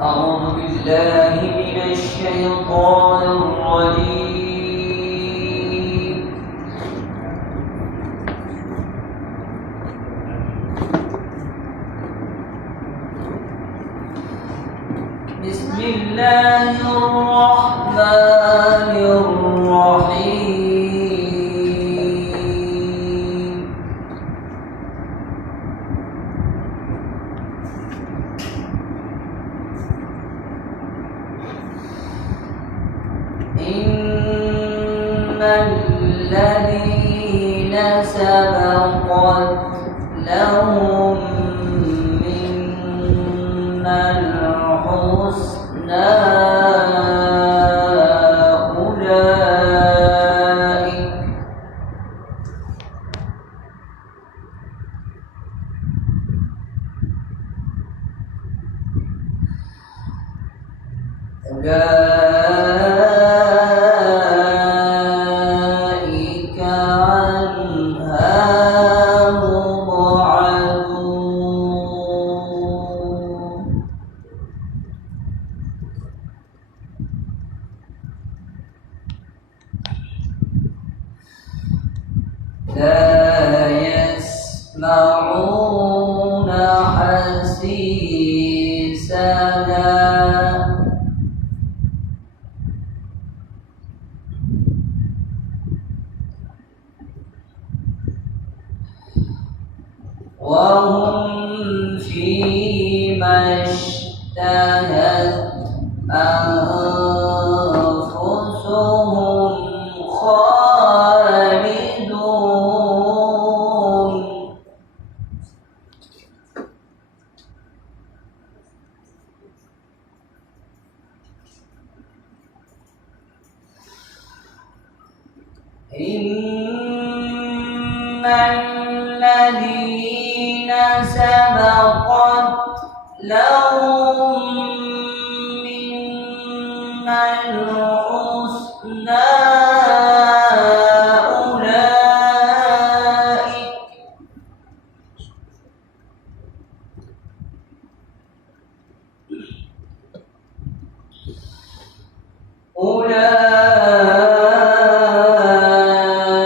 أعوذ بالله من الشيطان الرجيم. بسم الله الرحمن الرحيم. إن الذين سبقت لهم منا الحسنى أولئك عنها مبعدون. لا يسمعون حسيسها وهم فيما اشتهت أنفسهم خالدون. إن الذين سبقت لهم منا الحسنى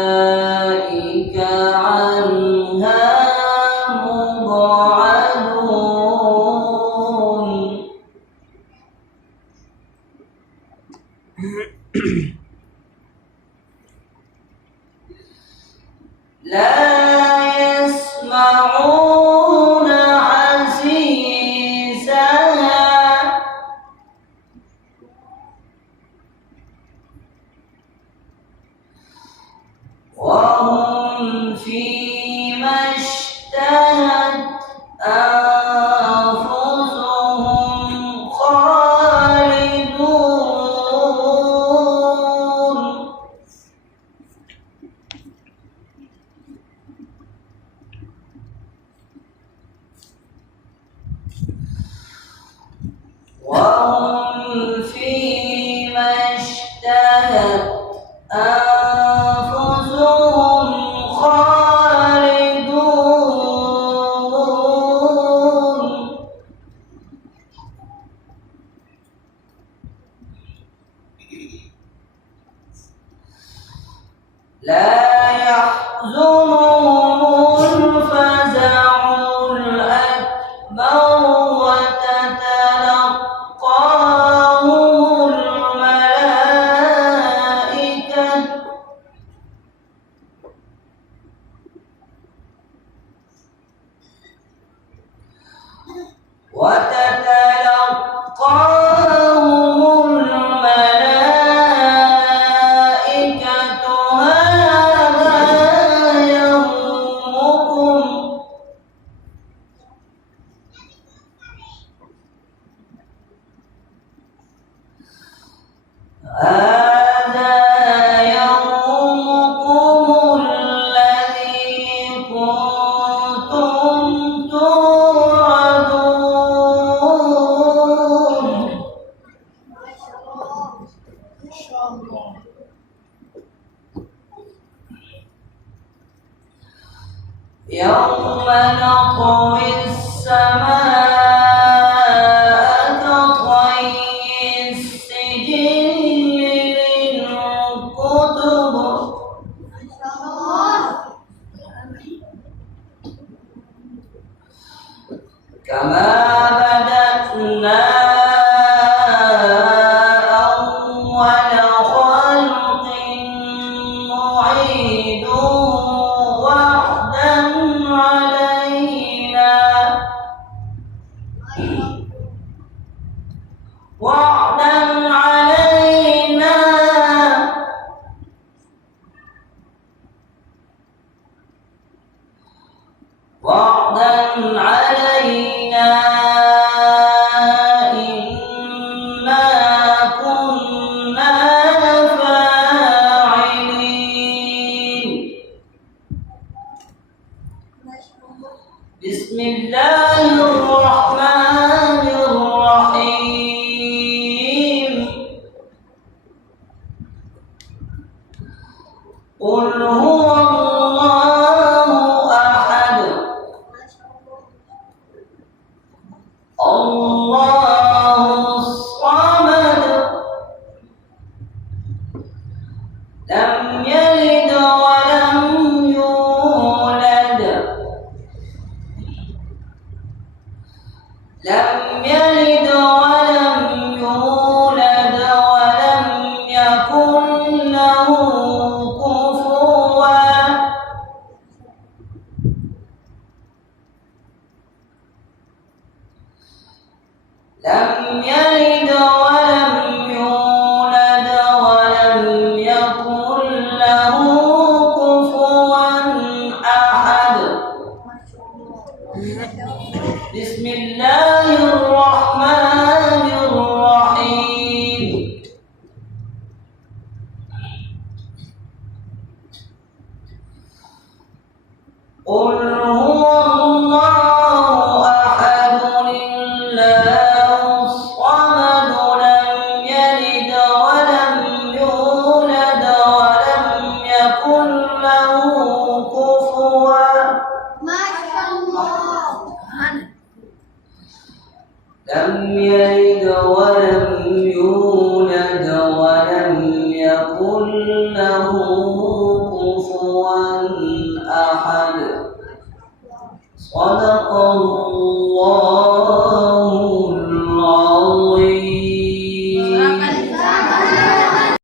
أولئك عنها مبعدون. لا يسمعون حسيسها وهم فيما اشتهت أنفسهم خالدون. وهم فيما اشتهت أنفسهم خالدون. لا يحزنهم الفزع الأكبر وتتلقاهم الملائكة هذا يومكم الذي كنتم توعدون. يوم نطوي السماء كما بدأنا أول خلق نعيده وعدا علينا وعدا علينا وعدا علينا إنا كنا فاعلين. بسم الله الرحمن الرحيم. قل هو الله أحد الله الصمد لم يلد ولم يولد ولم يكن له كفوا لم يلد ولم يولد ولم يكن له كفوا أحد. بسم الله الرحمن الرحيم. قل هو الله أحد الله الصمد لم يلد ولم يولد ولم يكن له كفوا ما شاء الله. لم يلد ولم يولد ولم يكن له كفوا أحد. صدق الله